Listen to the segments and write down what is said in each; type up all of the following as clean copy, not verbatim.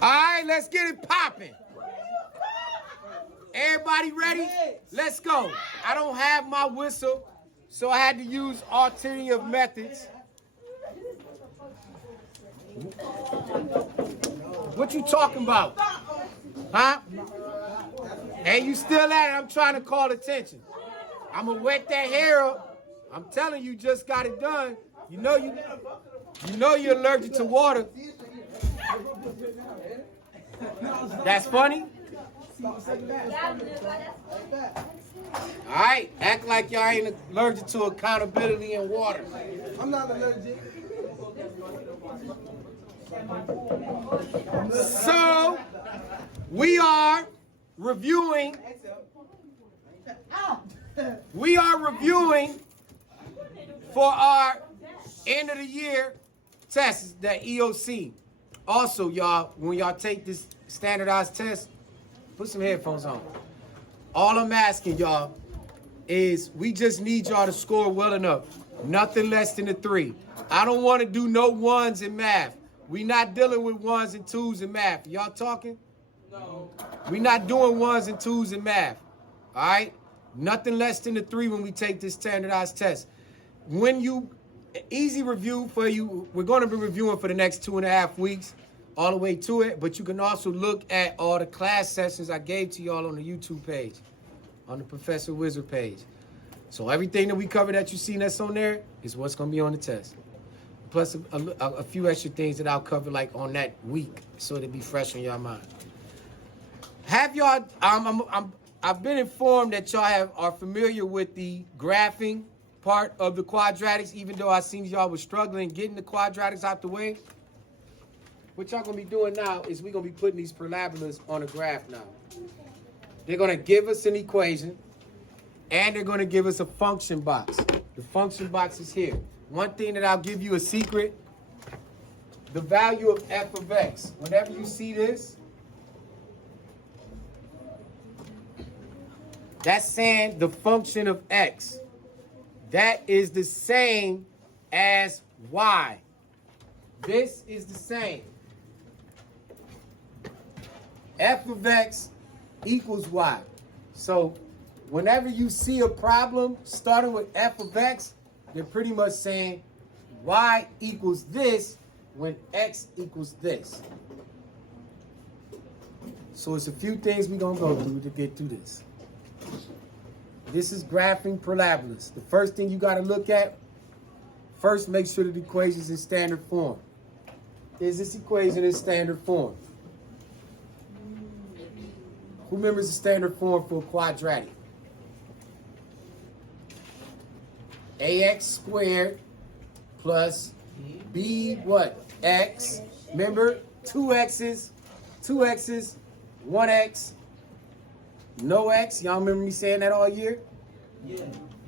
All right, let's get it popping. Everybody ready? Let's go. I don't have my whistle, so I had to use alternative methods. What you talking about? Huh? Hey, you still at it? I'm trying to call attention. I'm gonna wet that hair up. I'm telling you, just got it done. You know you're allergic to water. That's funny. All right, act like y'all ain't allergic to accountability in water. I'm not allergic. So, we are reviewing. We are reviewing for our end of the year tests, the EOC. Also, y'all, when y'all take this standardized test, put some headphones on. All I'm asking y'all is we just need y'all to score well enough. Nothing less than a 3. I don't want to do no 1s in math. We not dealing with 1s and 2s in math. Y'all talking? No. We not doing 1s and 2s in math. All right? Nothing less than a 3 when we take this standardized test. When you, easy review for you, we're going to be reviewing for the next 2.5 weeks, all the way to it, but you can also look at all the class sessions I gave to y'all on the YouTube page, on the Professor Wizard page. So everything that we cover that you see that's on there is what's going to be on the test. Plus a few extra things that I'll cover like on that week so it'll be fresh on your mind. Have y'all, I've been informed that y'all are familiar with the graphing part of the quadratics, even though I seen y'all was struggling getting the quadratics out the way. What y'all gonna be doing now is we're gonna be putting these parabolas on a graph now. They're gonna give us an equation and they're gonna give us a function box. The function box is here. One thing that I'll give you a secret, the value of f of x. Whenever you see this, that's saying the function of x. That is the same as y. This is the same. F of x equals y. So whenever you see a problem starting with f of x, they're pretty much saying y equals this when x equals this. So it's a few things we're going to go through to get through this. This is graphing parabolas. The first thing you got to look at, first make sure that the equation is in standard form. Is this equation in standard form? Who remembers the standard form for a quadratic? AX squared plus B what? X. Remember, 2x's, 1x, no x. Y'all remember me saying that all year? Yeah.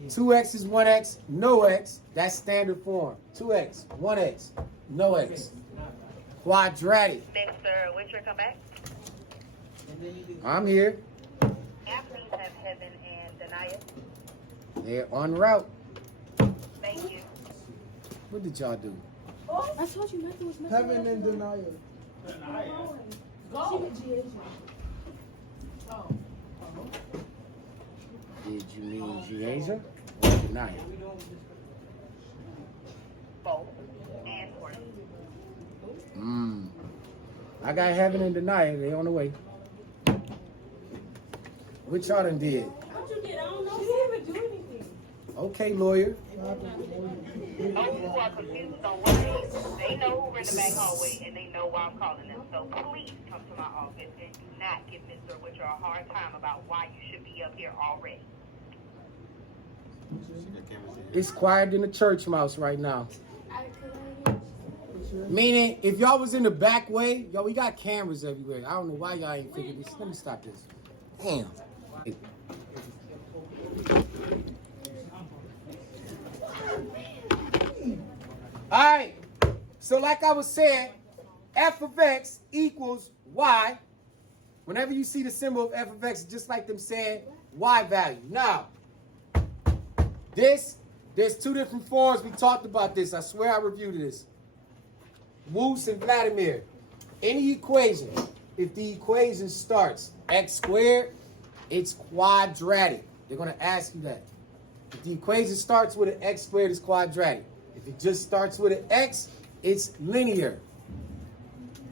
2x is 1x, no x. That's standard form. 2x, 1x, no x. Quadratic. Mr. Winter, come back. I'm here. Athletes have Heaven and Denia. They're en route. Thank you. What did y'all do? I told you Matthew was messing Heaven and denial. Go. Oh. Did you mean Giasia or Denia? Both. And worse. I got Heaven and Denia. They on the way. What y'all done did? What you did? I don't know. She didn't even do anything. Okay, lawyer. Those who are confused on what they know who are in the back hallway and they know why I'm calling them. So please come to my office and do not give Mr. Winter a hard time about why you should be up here already. It's quieter than a church mouse right now. Meaning, if y'all was in the back way, yo, we got cameras everywhere. I don't know why y'all ain't figured this. Let me stop this. Damn. All right. So like I was saying, f of x equals y. Whenever you see the symbol of f of x, it's just like them saying y value. Now, there's two different forms. We talked about this. I swear I reviewed this. Woos and Vladimir. Any equation, if the equation starts x squared, it's quadratic. They're going to ask you that. If the equation starts with an x squared, it's quadratic. If it just starts with an x, it's linear.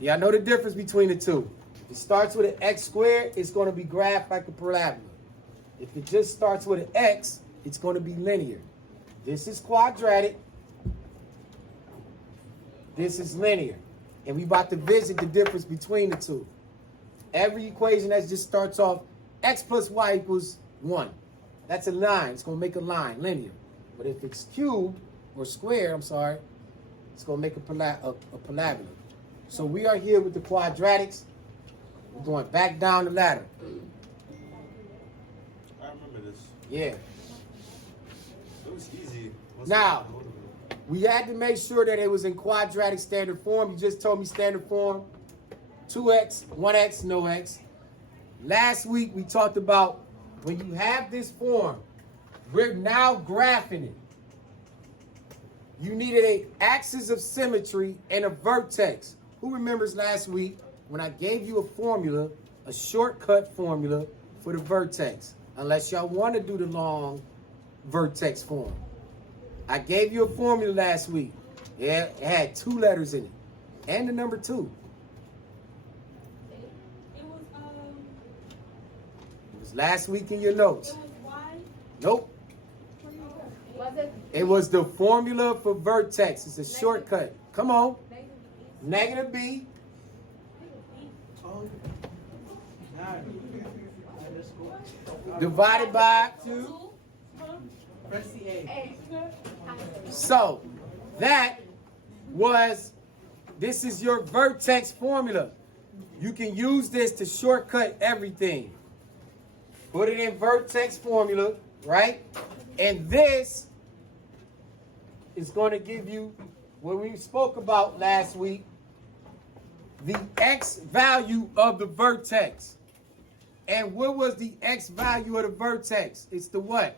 Y'all know the difference between the two. If it starts with an x squared, it's going to be graphed like a parabola. If it just starts with an x, it's going to be linear. This is quadratic. This is linear. And we about to visit the difference between the two. Every equation that just starts off x plus y equals 1. That's a line. It's going to make a line, linear. But if it's cubed, or squared, I'm sorry, it's going to make a parabola. So we are here with the quadratics. We're going back down the ladder. I remember this. Yeah. It was easy. Now, we had to make sure that it was in quadratic standard form. You just told me standard form. 2x, 1x, no x. Last week we talked about when you have this form, we're now graphing it. You needed an axis of symmetry and a vertex. Who remembers last week when I gave you a formula, a shortcut formula for the vertex? Unless y'all want to do the long vertex form. I gave you a formula last week. Yeah, it had 2 letters in it. And the number 2. It was last week in your notes. was Y. Nope. Was it It was the formula for vertex. It's a shortcut. Come on. Negative B. Divided by 2. Press the A. So that was, this is your vertex formula. You can use this to shortcut everything. Put it in vertex formula, right? And this is going to give you what we spoke about last week, the x value of the vertex. And what was the x value of the vertex? It's the what?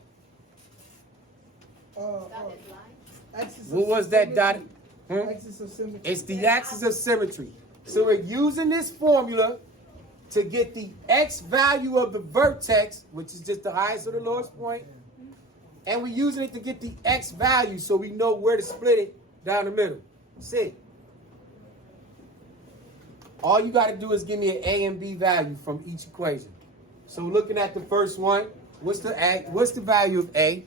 Axis What of was that symmetry. dot? Axis of symmetry. It's the axis of symmetry. So we're using this formula to get the x value of the vertex, which is just the highest or the lowest point. And we're using it to get the x value so we know where to split it down the middle. That's it. All you got to do is give me an a and b value from each equation. So looking at the first one, what's the value of a?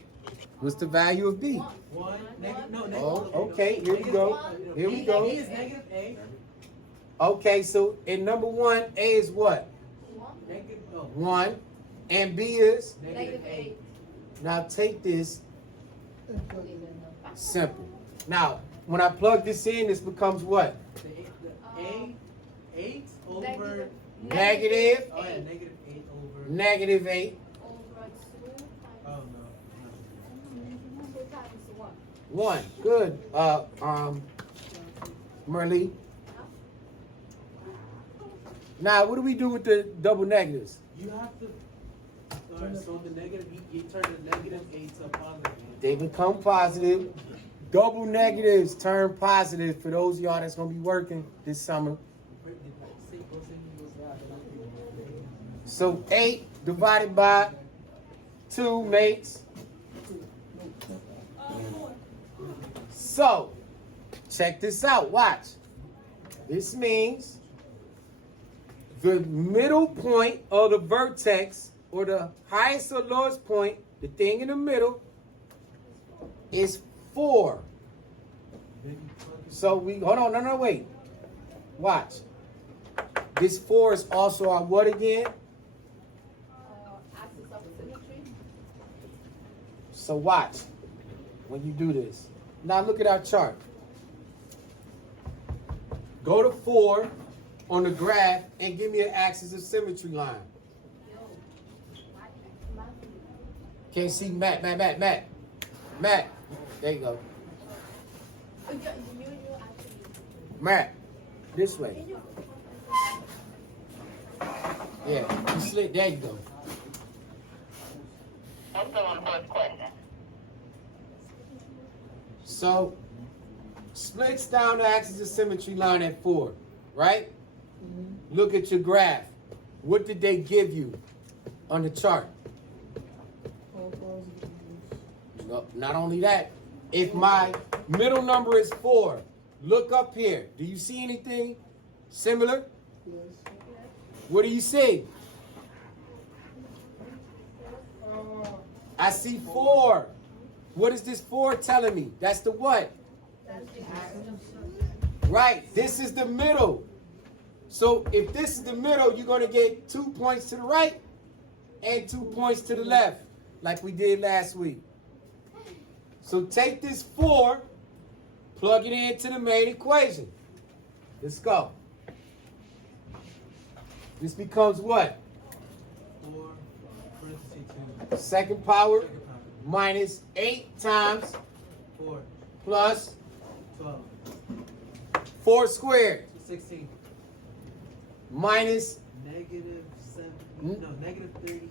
What's the value of b? 1. No, negative. Oh, okay, here we go. Here we go. B is negative A. Okay, so in number 1, A is what? Negative, 1. And B is? negative 8? Now take this. Simple. Now, when I plug this in, this becomes what? The A, 8 over. Negative. Oh, yeah, negative 8 over. Negative 8. Over 2 times Oh, no. 2 times 1. 1. Good. Merle. Now, what do we do with the double negatives? You have to. So the negative, you turn the negative 8 to a positive 8. They become positive. Double negatives turn positive for those of y'all that's going to be working this summer. So 8 divided by 2 makes. So, check this out. Watch. This means the middle point of the vertex, or the highest or lowest point, the thing in the middle, is 4. So we, hold on, no, wait. Watch. This 4 is also our what again? Axis of symmetry. So watch when you do this. Now look at our chart. Go to 4 on the graph and give me an axis of symmetry line. Can't see Matt. Matt, there you go. Matt, this way. Yeah, you slid, there you go. I'm still on the first question. So splits down the axis of symmetry line at 4, right? Look at your graph. What did they give you on the chart? No, not only that, if my middle number is 4, look up here. Do you see anything similar? What do you see? I see 4. What is this 4 telling me? That's the what? Right, this is the middle. So if this is the middle, you're going to get 2 points to the right and 2 points to the left, like we did last week. So take this 4, plug it into the main equation. Let's go. This becomes what? 4 parentheses 2. Second power Second power. minus 8 times 4, plus 12, 4 squared 16, minus negative 7, Hmm? no, negative 30.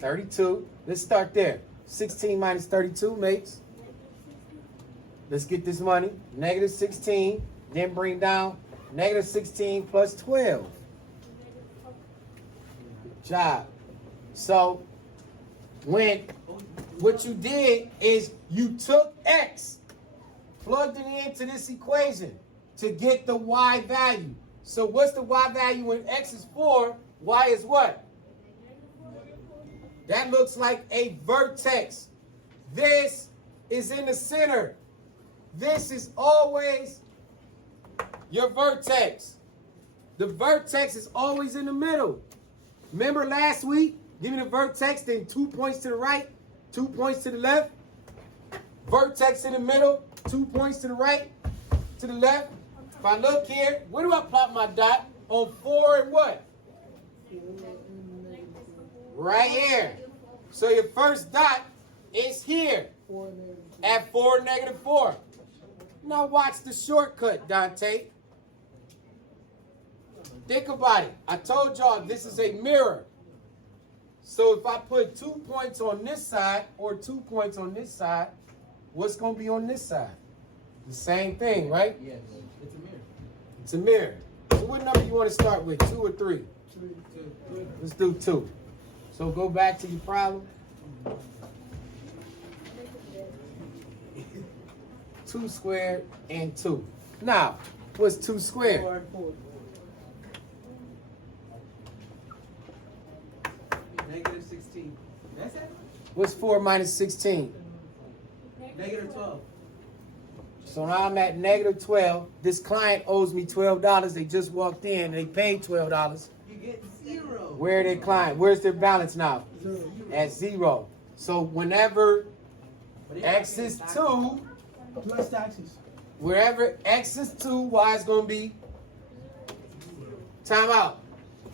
32. Let's start there. 16 minus 32 makes. Let's get this money. Negative 16. Then bring down negative 16 plus 12. Good job. So what you did is you took x, plugged it into this equation to get the y value. So what's the y value when x is 4? Y is what? That looks like a vertex. This is in the center. This is always your vertex. The vertex is always in the middle. Remember last week? Give me the vertex, then 2 points to the right, 2 points to the left. Vertex in the middle, 2 points to the right, to the left. If I look here, where do I plot my dot? On 4 and what? Right here. So your first dot is here at 4, negative 4. Now watch the shortcut, Dante. Think about it. I told y'all this is a mirror. So if I put 2 points on this side or 2 points on this side, what's going to be on this side? The same thing, right? Yes, it's a mirror. It's a mirror. So what number you want to start with, 2 or 3? 2. Let's do 2. So go back to your problem. 2 squared and 2. Now, what's 2 squared? 4. Negative 16. That's it? What's 4 minus 16? Negative 12. So now I'm at negative 12. This client owes me $12. They just walked in. They paid $12. You get 0. Where are they client? Where's their balance now? At 0. So whenever x is 2, Plus taxes. wherever x is 2, y is going to be time out.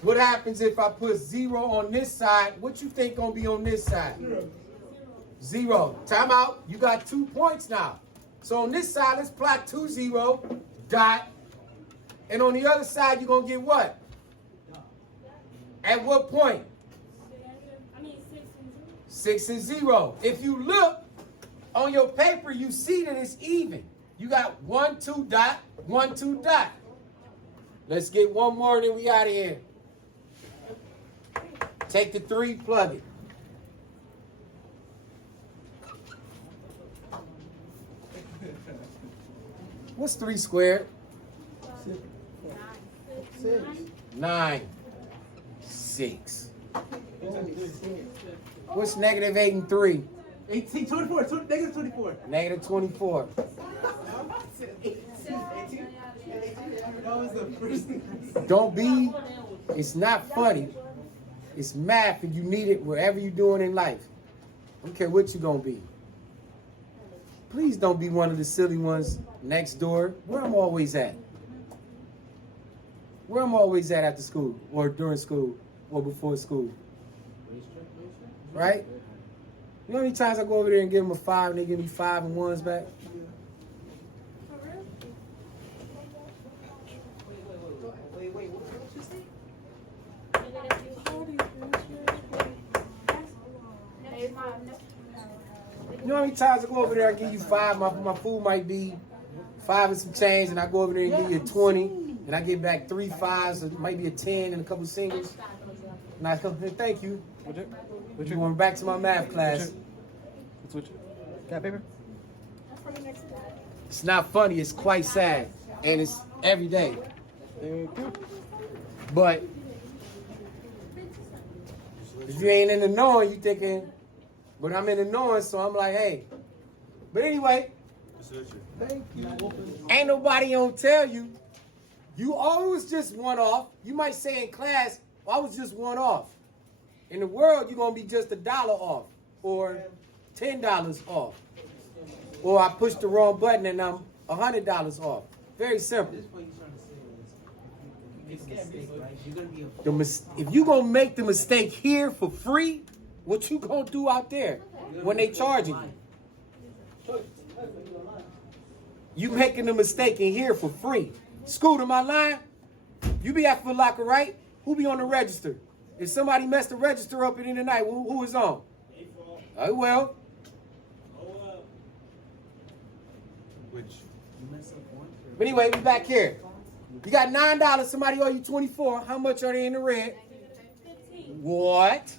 What happens if I put 0 on this side? What you think going to be on this side? 0. Time out. You got 2 points now. So on this side, let's plot 2, 0, dot. And on the other side, you're going to get what? At what point? 6 and 0. If you look on your paper, you see that it's even. You got 1, 2, dot, 1, 2, dot. Let's get one more and then we out of here. Take the 3, plug it. What's 3 squared? 6. 9. 6. What's negative 8 and 3? 18, 24, negative 24. Negative 24. That was the first thing. Don't be, it's not funny. It's math and you need it wherever you're doing in life. I don't care what you're going to be. Please don't be one of the silly ones next door. Where I'm always at. Where I'm always at after school or during school or before school. Right? You know how many times I go over there and give them a 5 and they give me 5 and 1s back? Wait, what you say? You know how many times I go over there, I give you 5, my food might be 5 and some change, and I go over there and give you a 20, and I get back 3 5s, or maybe a 10 and a couple singles. And I come here, thank you. We're going back to my math class. Got paper? It's not funny, it's quite sad, and it's every day. But if you ain't in the knowing, you thinking, but I'm in the knowing, so I'm like, hey. But anyway, Thank you. ain't nobody gonna tell you. You always just one off. You might say in class, well, I was just one off. In the world, you're gonna be just $1 off or $10 off. Or I pushed the wrong button and I'm $100 off. Very simple. This point you're trying to say is, it's a mistake, right? You're gonna be a If you gonna make the mistake here for free, what you gonna do out there when they charging you? You making the mistake in here for free. Scooter, my line, you be at Foot Locker, right? Who be on the register? If somebody messed the register up at the end of the night, who is on? Oh, well. Which? you mess up one. But anyway, we back here. You got $9, somebody owe you 24. How much are they in the red? 15. What?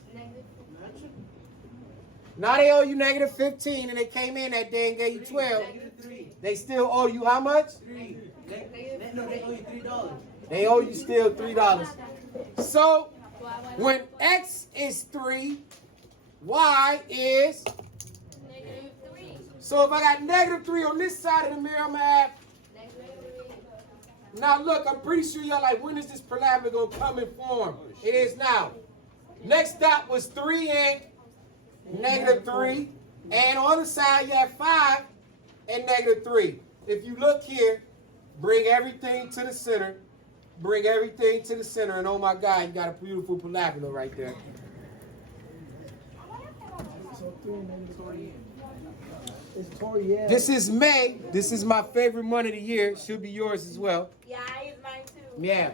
Now they owe you negative 15 and they came in that day and gave you 12. -3. They still owe you how much? 3. No, they owe you $3. They owe you still $3. So when X is 3, Y is. -3. So if I got -3 on this side of the mirror, I'm gonna have. Now look, I'm pretty sure y'all like, when is this parabola gonna come and form? It is now. Next dot was 3 and -3. And on the side you have 5 and -3. If you look here, bring everything to the center. Bring everything to the center. And oh my God, you got a beautiful parabola right there. So 3 and -3. It's Toriel. This is May. This is my favorite month of the year. Should be yours as well. Yeah, it's mine too. Yeah.